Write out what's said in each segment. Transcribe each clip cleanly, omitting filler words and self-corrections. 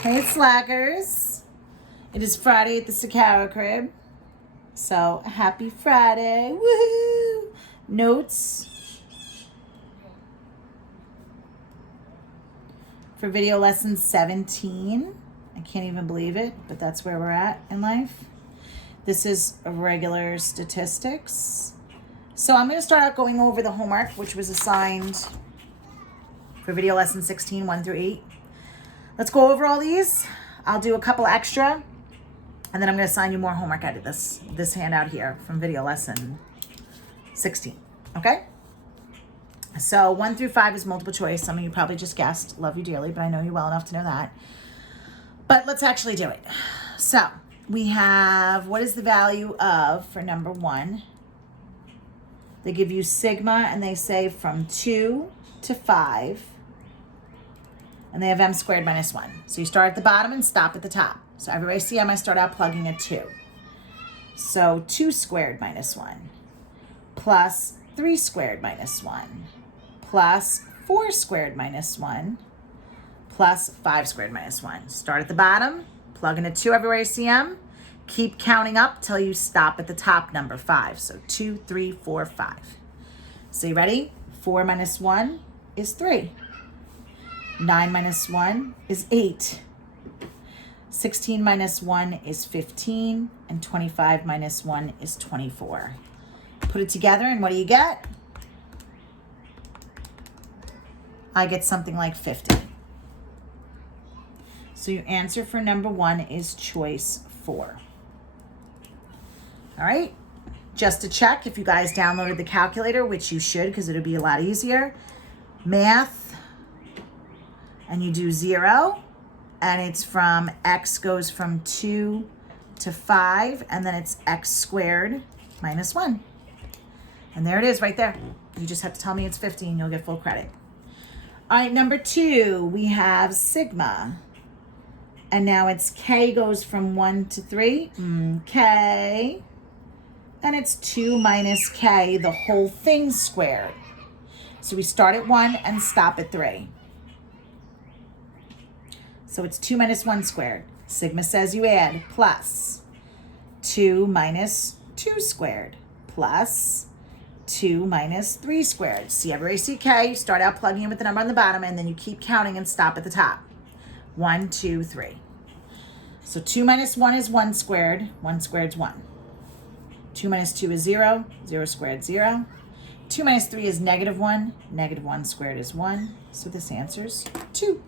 Hey, slackers. It is Friday at the Sakara crib. So, happy Friday. Woohoo! Notes for video lesson 17. I can't even believe it, but that's where we're at in life. This is regular statistics. So, I'm going to start out going over the homework, which was assigned for video lesson 16, 1 through 8. Let's go over all these. I'll do a couple extra, and then I'm going to assign you more homework out of this handout here from video lesson 16. Okay? So 1 through 5 is multiple choice. Some of you probably just guessed. Love you dearly, but I know you well enough to know that. But let's actually do it. So we have, what is the value of, for number 1? They give you sigma, and they say from 2 to 5. And they have m squared minus 1. So you start at the bottom and stop at the top. So everywhere I see m, I start out plugging a 2. So 2 squared minus 1 plus 3 squared minus 1 plus 4 squared minus 1 plus 5 squared minus 1. Start at the bottom, plug in a 2 everywhere I see m. Keep counting up till you stop at the top number 5. So 2, 3, 4, 5. So you ready? 4 minus 1 is 3. 9 minus 1 is 8. 16 minus 1 is 15. And 25 minus 1 is 24. Put it together, and what do you get? I get something like 50. So your answer for number 1 is choice 4. All right. Just to check, if you guys downloaded the calculator, which you should because it'll be a lot easier, math, and you do 0, and it's from x goes from 2 to 5, and then it's x squared minus 1. And there it is right there. You just have to tell me it's 50 and you'll get full credit. All right, number 2, we have sigma. And now it's k goes from 1 to 3. K. And it's 2 minus k, the whole thing squared. So we start at 1 and stop at 3. So it's 2 minus 1 squared. Sigma says you add plus 2 minus 2 squared plus 2 minus 3 squared. See everywhere you see k, you start out plugging in with the number on the bottom, and then you keep counting and stop at the top. 1, 2, 3. So 2 minus 1 is 1 squared. 1 squared is 1. 2 minus 2 is 0. 0 squared, 0. 2 minus 3 is negative 1. Negative 1 squared is 1. So this answers 2.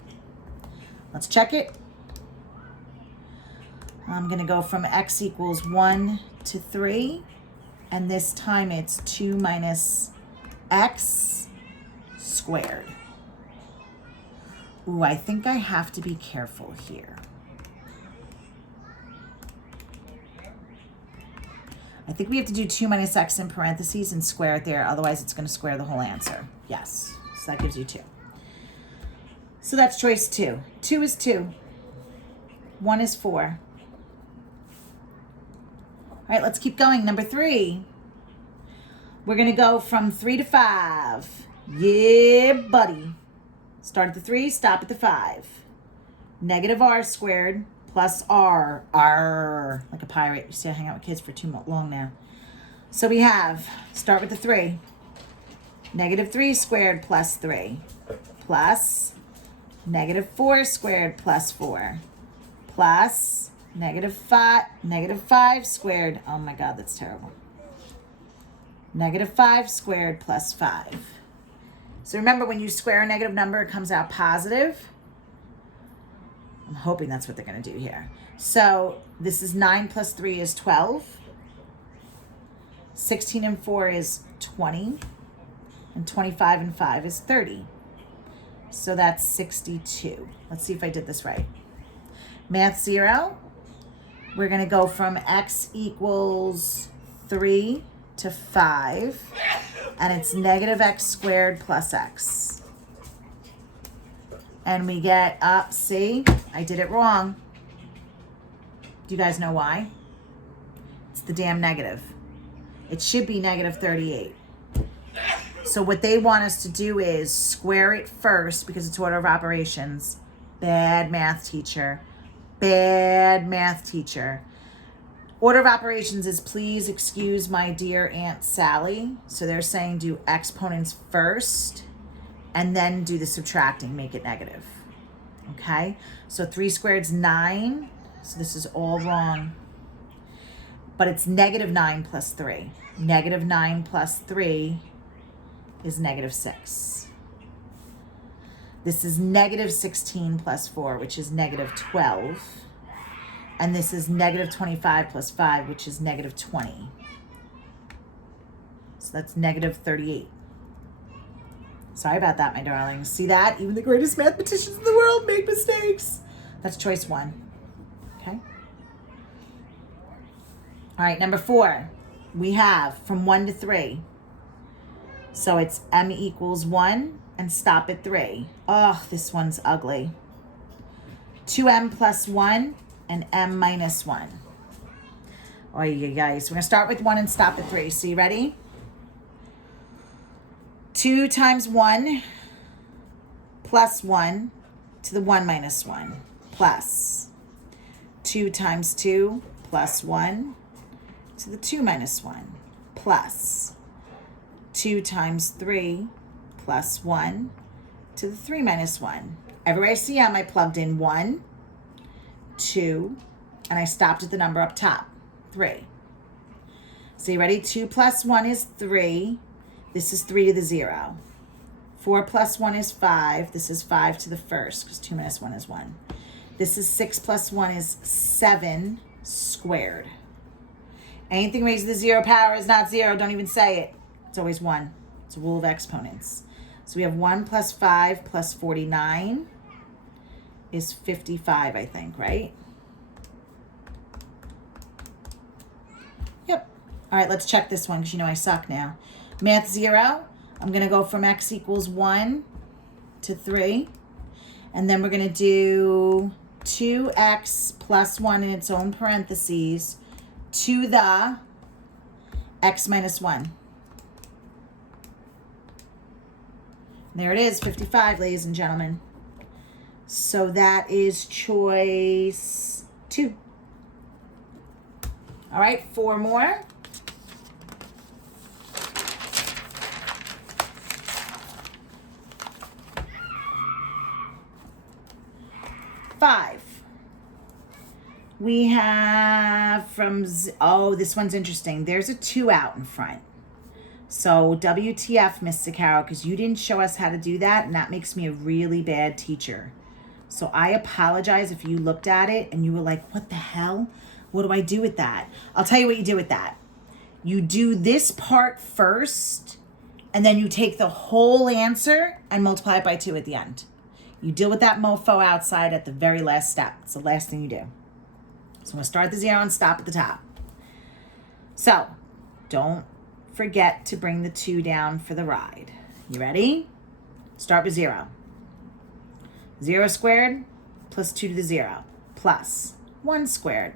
Let's check it. I'm going to go from x equals 1 to 3. And this time it's 2 minus x squared. Ooh, I think I have to be careful here. I think we have to do 2 minus x in parentheses and square it there. Otherwise, it's going to square the whole answer. Yes. So that gives you 2. So that's choice 2. 2 is 2. 1 is 4. All right, let's keep going. Number 3. We're going to go from 3 to 5. Yeah, buddy. Start at the 3, stop at the 5. Negative r squared plus r. R. Like a pirate. You see, I hang out with kids for too long now. So we have, start with the 3. Negative 3 squared plus 3. Plus negative 4 squared plus 4 plus negative 5 squared. Oh my God, that's terrible. Negative 5 squared plus 5. So remember, when you square a negative number, it comes out positive. I'm hoping that's what they're going to do here. So this is 9 plus 3 is 12. 16 and 4 is 20. And 25 and 5 is 30. So that's 62. Let's see if I did this right. Math 0. We're going to go from x equals 3 to 5. And it's negative x squared plus x. And we get up, see, I did it wrong. Do you guys know why? It's the damn negative. It should be negative 38. So what they want us to do is square it first because it's order of operations, Bad math teacher. Bad math teacher. Order of operations is please excuse my dear Aunt Sally. So they're saying do exponents first and then do the subtracting, make it negative. Okay, so 3 squared is 9. So this is all wrong. But it's negative 9 plus 3. Negative 9 plus 3 is negative 6. This is negative 16 plus 4, which is negative 12. And this is negative 25 plus 5, which is negative 20. So that's negative 38. Sorry about that, my darlings. See that? Even the greatest mathematicians in the world make mistakes. That's choice 1. Okay? All right, number 4. We have from 1 to 3. So it's m equals 1 and stop at 3. Oh, this one's ugly. 2m plus 1 and m minus 1. Oh, you guys. We're going to start with 1 and stop at 3. So you ready? 2 times 1 plus 1 to the 1 minus 1 plus 2 times 2 plus 1 to the 2 minus 1 plus 2 times 3 plus 1 to the 3 minus 1. Everywhere I see m, I plugged in 1, 2, and I stopped at the number up top, 3. So you ready? 2 plus 1 is 3. This is 3 to the 0. 4 plus 1 is 5. This is 5 to the first because 2 minus 1 is 1. This is 6 plus 1 is 7 squared. Anything raised to the 0 power is not 0. Don't even say it. It's always 1. It's a rule of exponents. So we have 1 plus 5 plus 49 is 55, I think, right? Yep. All right, let's check this one because you know I suck now. Math 0, I'm going to go from x equals 1 to 3. And then we're going to do 2x plus 1 in its own parentheses to the x minus 1. There it is, 55, ladies and gentlemen. So that is choice 2. All right, 4 more. Five. We have from, oh, this one's interesting. There's a 2 out in front. So WTF, Miss Sicaro, because you didn't show us how to do that, and that makes me a really bad teacher. So I apologize if you looked at it and you were like, what the hell? What do I do with that? I'll tell you what you do with that. You do this part first, and then you take the whole answer and multiply it by 2 at the end. You deal with that mofo outside at the very last step. It's the last thing you do. So I'm going to start at the 0 and stop at the top. So don't forget to bring the 2 down for the ride. You ready? Start with 0. 0 squared plus 2 to the 0 plus 1 squared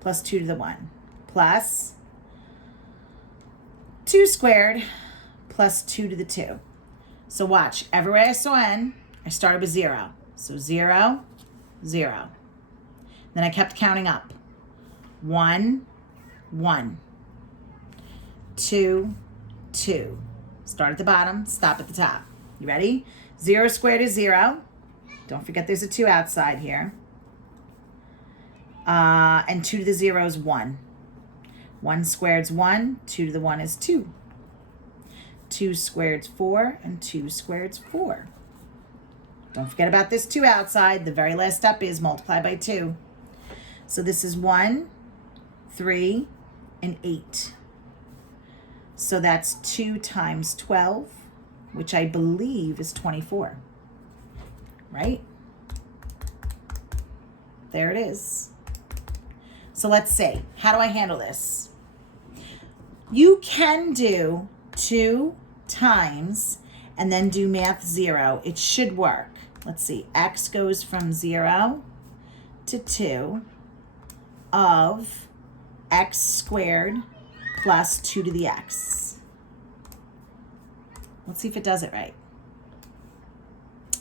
plus 2 to the 1 plus 2 squared plus 2 to the 2. So watch. Everywhere I saw n, I started with 0. So 0, 0. Then I kept counting up. 1, 1. 2, 2. Start at the bottom, stop at the top. You ready? 0 squared is 0. Don't forget there's a 2 outside here. And 2 to the 0 is 1. 1 squared is 1. 2 to the 1 is 2. 2 squared is 4. And 2 squared is 4. Don't forget about this 2 outside. The very last step is multiply by 2. So this is 1, 3, and 8. So that's 2 times 12, which I believe is 24. Right? There it is. So let's see. How do I handle this? You can do 2 times and then do math 0. It should work. Let's see. X goes from 0 to 2 of x squared plus 2 to the x. Let's see if it does it right.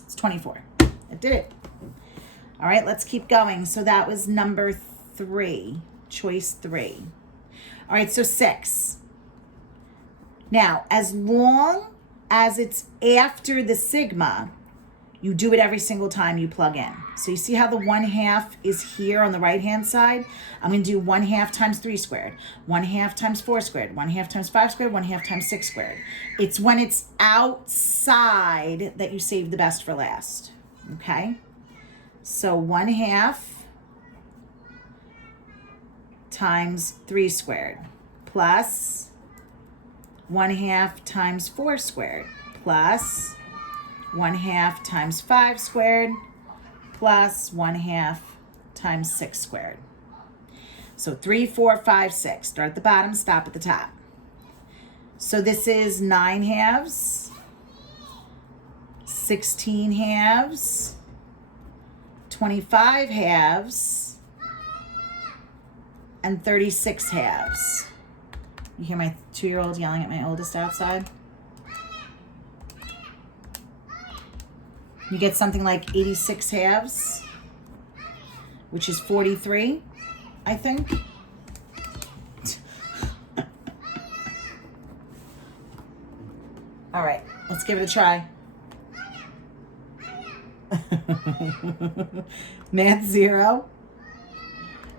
It's 24. It did it. All right, let's keep going. So that was number 3, choice 3. All right, so 6. Now, as long as it's after the sigma, you do it every single time you plug in. So you see how the 1/2 is here on the right-hand side? I'm going to do 1/2 times 3 squared, 1/2 times 4 squared, 1/2 times 5 squared, 1/2 times 6 squared. It's when it's outside that you save the best for last, okay? So 1/2 times 3 squared plus 1/2 times 4 squared plus 1/2 times 5 squared plus 1/2 times 6 squared. So 3, 4, 5, 6. Start at the bottom, stop at the top. So this is 9 halves, 16 halves, 25 halves, and 36 halves. You hear my 2-year-old yelling at my oldest outside? You get something like 86 halves, which is 43, I think. All right, let's give it a try. Math 0.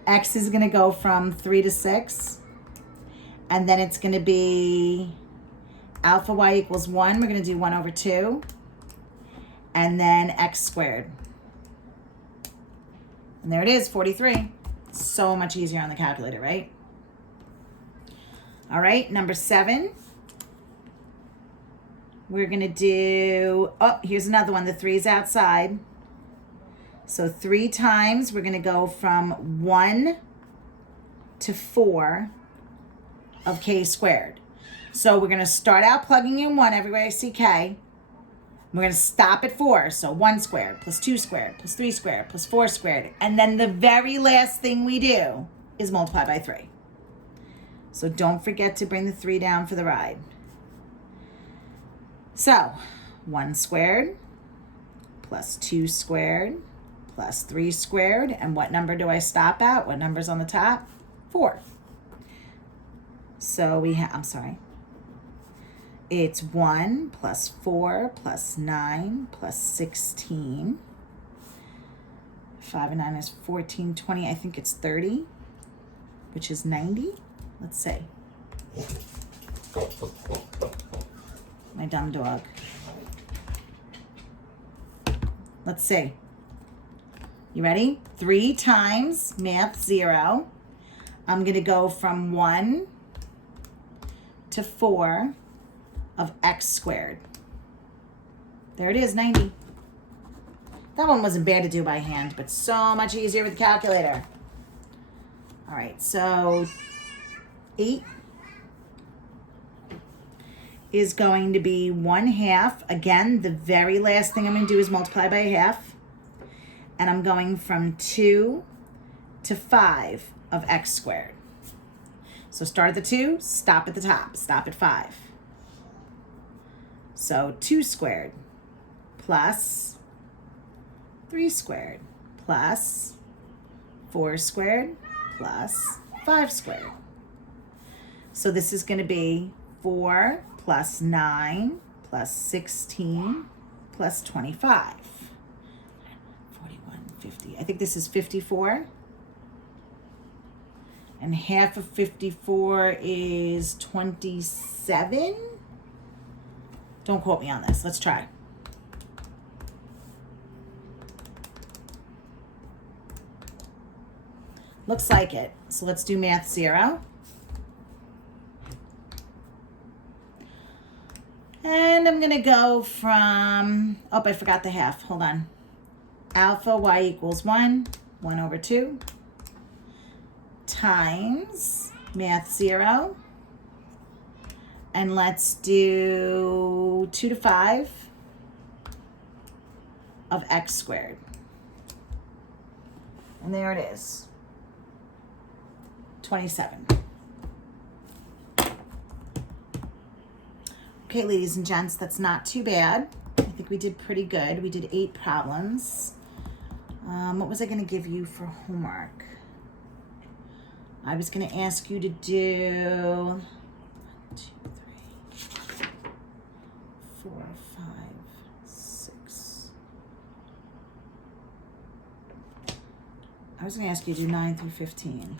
X is going to go from 3 to 6. And then it's going to be alpha y equals 1. We're going to do 1 over 2. And then x squared. And there it is, 43. So much easier on the calculator, right? All right, number 7. We're going to do, oh, here's another one. The 3 is outside. So 3 times, we're going to go from 1 to 4 of k squared. So we're going to start out plugging in 1 everywhere I see k. We're going to stop at 4. So 1 squared plus 2 squared plus 3 squared plus 4 squared. And then the very last thing we do is multiply by 3. So don't forget to bring the 3 down for the ride. So 1 squared plus 2 squared plus 3 squared. And what number do I stop at? What number's on the top? 4. So we have, I'm sorry. It's 1 plus 4 plus 9 plus 16. 5 and 9 is 14, 20. I think it's 30, which is 90. Let's see. My dumb dog. Let's see. You ready? 3 times math 0. I'm going to go from 1 to 4 of x squared. There it is, 90. That one wasn't bad to do by hand, but so much easier with the calculator. All right, so 8 is going to be 1/2. Again, the very last thing I'm going to do is multiply by 1/2. And I'm going from 2 to 5 of x squared. So start at the 2, stop at the top, stop at 5. So 2 squared plus 3 squared plus 4 squared plus 5 squared. So this is going to be 4 plus 9 plus 16 plus 25. 41, 50. I think this is 54. And half of 54 is 27. Don't quote me on this. Let's try. Looks like it. So let's do math 0. And I'm going to go from, oh, I forgot the half. Hold on. Alpha y equals 1, 1 over 2, times math 0. And let's do 2 to 5 of x squared. And there it is. 27. Okay, ladies and gents, that's not too bad. I think we did pretty good. We did 8 problems. What was I going to give you for homework? I was going to ask you to do 1, 2, 3, 4, 5, 6. I was going to ask you to do 9 through 15.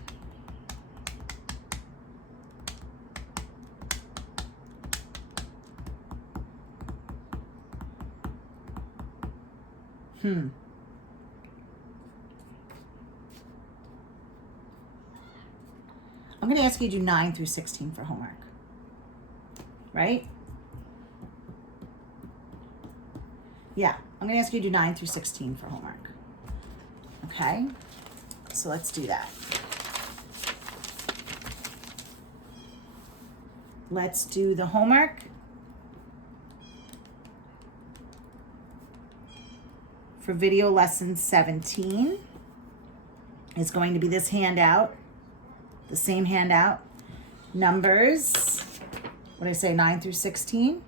I'm going to ask you to do 9 through 16 for homework. Right? Yeah, I'm going to ask you to do 9 through 16 for homework. Okay? So let's do that. Let's do the homework for video lesson 17. It's going to be this handout, the same handout. Numbers, what did I say, 9 through 16?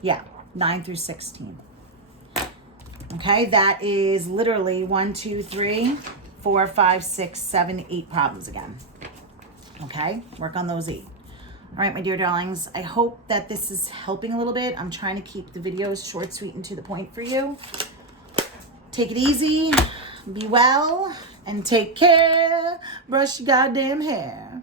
Yeah, 9 through 16. Okay, that is literally 1, 2, 3, 4, 5, 6, 7, 8 problems again. Okay, work on those 8. All right, my dear darlings, I hope that this is helping a little bit. I'm trying to keep the videos short, sweet, and to the point for you. Take it easy, be well, and take care. Brush your goddamn hair.